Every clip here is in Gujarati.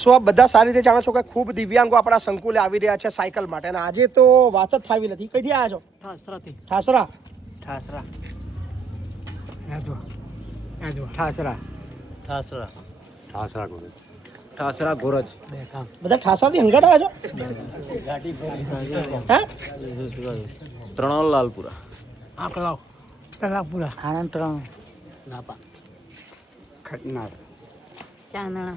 સો બધા સારી રીતે જાણો છો કે ખૂબ દિવ્યાંગો આપણા સંકુલે આવી રહ્યા છે સાયકલ માટે અને આજે તો વાત જ થાવી નથી. કઈથી આવ્યા છો? ઠાસરાથી. ઠાસરા. ઠાસરા. ઠાસરા. ઠાસરા. ઠાસરા ગોરજ. ઠાસરા ગોરજ. બધા ઠાસરાથી હંગાત આવ્યા છો? હે? ત્રણ લાલપુરા. આકલાવ. તલાપુરા. આણંદ 3 નાપા. ખટનાર. ચાંદણા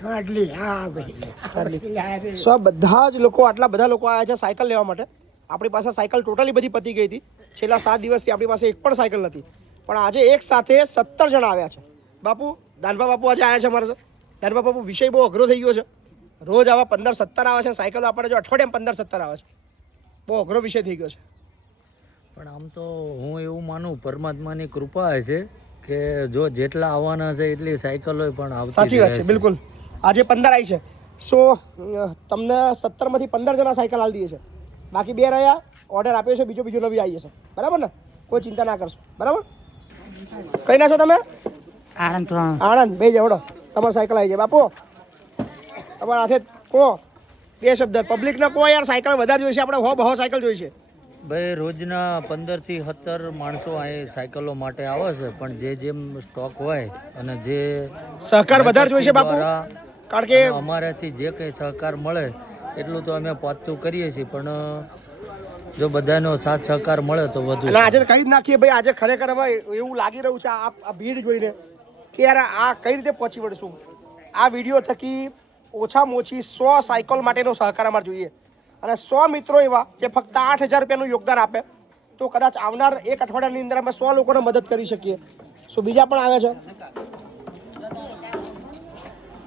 કાડલી. હા ભાઈ. સો બધા જ લોકો આટલા બધા લોકો આવ્યા છે સાયકલ લેવા માટે. આપણી પાસે સાયકલ ટોટલી બધી પતી ગઈ હતી. છેલ્લા 7 દિવસથી આપણી પાસે એક પણ સાયકલ નથી, પણ આજે એક સાથે 17 જણા આવ્યા છે. બાપુ દાનભા બાપુ આજે આવ્યા છે અમારે. દાનભા બાપુ વિષય બહુ અઘરો થઈ ગયો છે. રોજ આવા 15-17 આવે છે સાયકલો, આપણે જો અઠવાડિયામાં 15-17 આવે છે. બહુ અઘરો વિષય થઈ ગયો છે. પણ આમ તો હું એવું માનું પરમાત્માની કૃપા છે કે જો જેટલા આવવાના છે એટલી સાયકલ હોય પણ આવતી સાચી વાત છે, બિલકુલ. આજે 15 આવી છે. સો તમને 17 માંથી 15 જણા સાયકલ આલી દઈએ છે. બાકી 2 રહ્યા, ઓર્ડર આપ્યો છે, બીજો નવી આવી જશે. બરાબર ને? કોઈ ચિંતા ના કરશો. બરાબર? કઈ ના છો તમે? આણંદ 3 આણંદ. બે જવડો તમારી સાયકલ આવી જાય. બાપુ તમારા હાથે કહો 2 શબ્દ પબ્લિકને કહો યાર. સાયકલ વધારે જોઈશે આપણે. બહુ સાયકલ જોઈશે ભાઈ. રોજના 15 થી 17 માણસો અહીં સાયકલો માટે આવે છે, પણ જેમ સ્ટોક હોય અને જે સહકાર વધારે જોઈશે બાપુ, કારણ કે અમારાથી જે કંઈ સહકાર મળે એટલું તો અમે પહોંચતું કરીએ છીએ, પણ જો બધાનો સાથ સહકાર મળે તો વધુ. અને આજે કહી જ નાખીએ ભાઈ. આજે ખરેખર હવે એવું લાગી રહ્યું છે આ ભીડ જોઈને કે યાર આ કઈ રીતે પહોંચી વળશું. આ વિડીયો થકી ઓછામાં ઓછી 100 સાયકલ માટેનો સહકાર અમારે જોઈએ, અને 100 મિત્રો એવા જે ફક્ત 8,000 રૂપિયાનું યોગદાન આપે તો કદાચ આવનાર એક અઠવાડિયાની અંદર અમે 100 લોકોને મદદ કરી શકીએ. શું બીજા પણ આવે છે?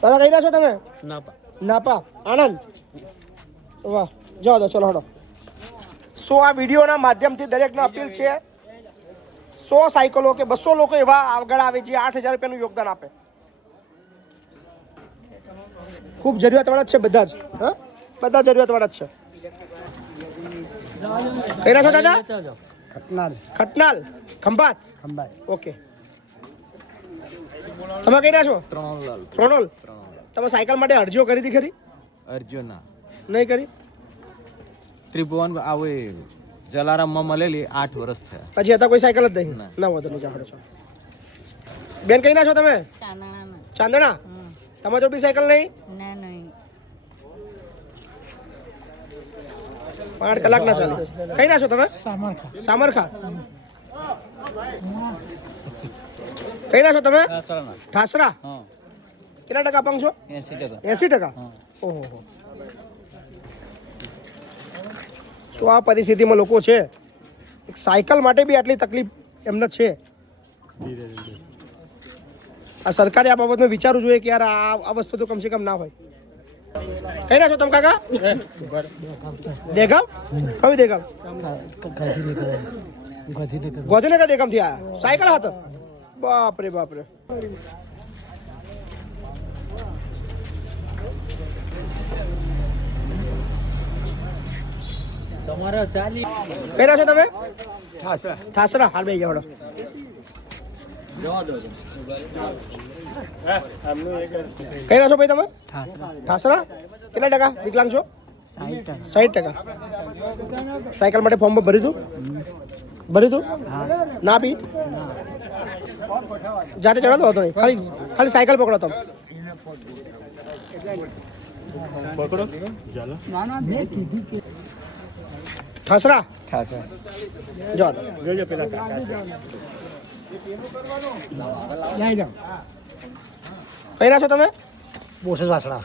દાદા કઈ ના છો તમે? નાપા. નાપા. આણંદ. વાહ, જવા દો. ચલો હડો. સો આ વિડીયોના માધ્યમથી દરેકને અપીલ છે 100 સાયકલો કે 200 લોકો એવા આગળ આવે જે 8,000 રૂપિયાનું યોગદાન આપે. ખૂબ જરૂરિયાતવાળા જ છે બધા જ. હા, બધા જરૂરિયાતવાળા જ છે. કઈ ના છો દાદા? ખટનાર. ખટનાલ. ખંભાત. ખંભાત. ઓકે. તમે કઈ ના છો? ત્રણ લાલ. ત્રણોલ. તમે સાયકલ માટે અરજીઓ કરી હતી ખરી? અર્જુના. નહીં કરી? ત્રિભુવન આવે જલારામમાં મળેલી 8 વર્ષ થયા. પછી હતા કોઈ સાયકલ જ નહીં? ના વધુ નહીં. ચાલો. બેન કઈ ના છો તમે? ચાંદણા ચાંદણા. તમારે જો બી સાયકલ નહીં? ના નહીં 8 કલાક ના ચાલે. કઈ ના છો તમે? સામરખા. કઈ ના છો તમે? ઠાસરા. કેટલા ટકા અપાંગ છો? 80%. ઓહો. તો આ પરિસ્થિતિમાં લોકો છે, એક સાયકલ માટે બી આટલી તકલીફ એમને છે. આ સરકારે આ બાબતમાં વિચારવું જોઈએ કે યાર આ વસ્તુ તો કમસે કમ ના હોય. કઈ ના છો તમે કાકા? દેગામ. કયું દેગામ? ગોધીનગર દેગામ થી આયા સાયકલ હાથ. બાપરે બાપરે. તમારા ચાલી કઈ ના છો તમે? ઠાસરા. ઠાસરા. હાલ બે જવડો. જવા દો. કઈ ના છો ભાઈ તમે? ઠાસરા. કેટલા ટકા વિકલાંગ છો? 60%. સાયકલ માટે ફોર્મ ભરી તું? ના પી જાતે ચડાતો હતો નહીં, ખાલી સાયકલ પકડો તમે. ઠાસરા. જવા દો. જોજો પેલા કઈ ના છો તમે? બોરસદ વાસણા.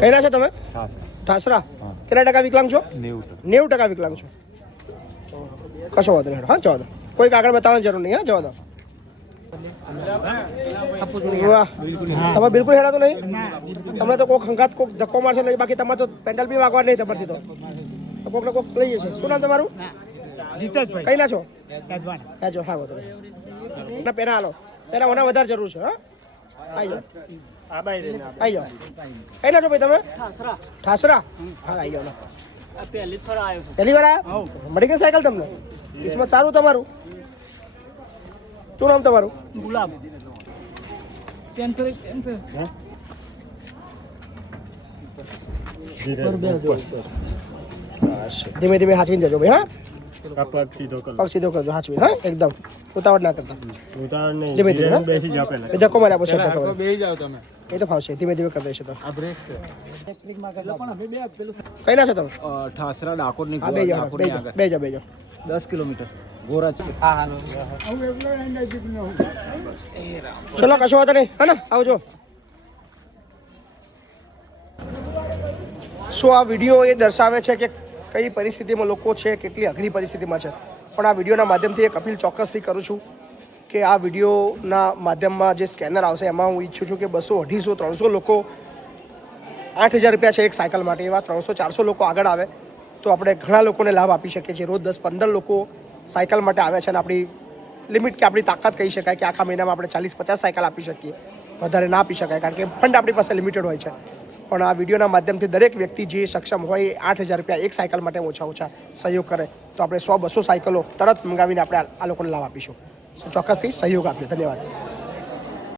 કઈ ના છો તમે? ઠાસરા. કેટલા ટકા વિકલાંગ છો? 90% વિકલાંગ છો. કશો વાંધો નહીં. હા, જવા દો. કોઈ કાગળ બતાવવાની જરૂર નહીં. હા, જવા દો. વાહ, તમે બિલકુલ હેરાતો નહીં. તમને તો કોઈક હંગાત કોઈક ધક્કો મારશે નહીં, બાકી તમારે તો પેન્ડલ બી વાગવા નહીં તમારથી તો કોઈક ને કોઈક લઈ જશે. શું નામ તમારું? જીતેશભાઈ. કઈ ના છો? હા, વાંધો નહીં. પેલા હાલો. પેલા મને વધારે જરૂર છે. હા, આવી જાઓ. આવી જાઓ. કઈ ના છો ભાઈ તમે? ઠાસરા. હા આવી જાઓ. પહેલી વાર આવ્યા? મળી ગઈ સાયકલ તમને? કિસ્મત સારું તમારું. શું નામ તમારું? ગુલાબ. ધીમે ધીમે હાચવીને જજો ભાઈ. હા પગ સીધો કરજો હાચવીને. હા એકદમ ઉતાવળ ના કરતા. ધીમે ધીમે ધક્કો મારે આપો. એ તો ફાવશે. ધીમે ધીમે કરી દઈશું તો. કઈ ના છો તમે? ઠાસરા ડાકોરની હા બે જાઓ બે જાઓ 10 કિલોમીટર ગોરા છે. ચલો કશો વાંધો નહીં. હા ને આવજો. શું આ વિડીયો એ દર્શાવે છે કે કઈ પરિસ્થિતિમાં લોકો છે, કેટલી અઘરી પરિસ્થિતિમાં છે. પણ આ વિડીયોના માધ્યમથી એક અપીલ ચોક્કસથી કરું છું કે આ વિડીયોના માધ્યમમાં જે સ્કેનર આવશે એમાં હું ઈચ્છું છું કે 200, 250, 300 લોકો 8,000 રૂપિયા છે એક સાયકલ માટે. એવા 300, 400 લોકો આગળ આવે તો આપણે ઘણા લોકોને લાભ આપી શકીએ છીએ. રોજ 10, 15 લોકો સાયકલ માટે આવે છે અને આપણી લિમિટ કે આપણી તાકાત કહી શકાય કે આખા મહિનામાં આપણે 40, 50 સાયકલ આપી શકીએ. વધારે ના આપી શકાય કારણ કે ફંડ આપણી પાસે લિમિટેડ હોય છે. પણ આ વિડીયોના માધ્યમથી દરેક વ્યક્તિ જે સક્ષમ હોય એ 8,000 રૂપિયા એક સાયકલ માટે ઓછા સહયોગ કરે તો આપણે 100, 200 સાયકલો તરત મંગાવીને આપણે આ લોકોને લાભ આપીશું. ચોક્કસથી સહયોગ આપ્યો. ધન્યવાદ.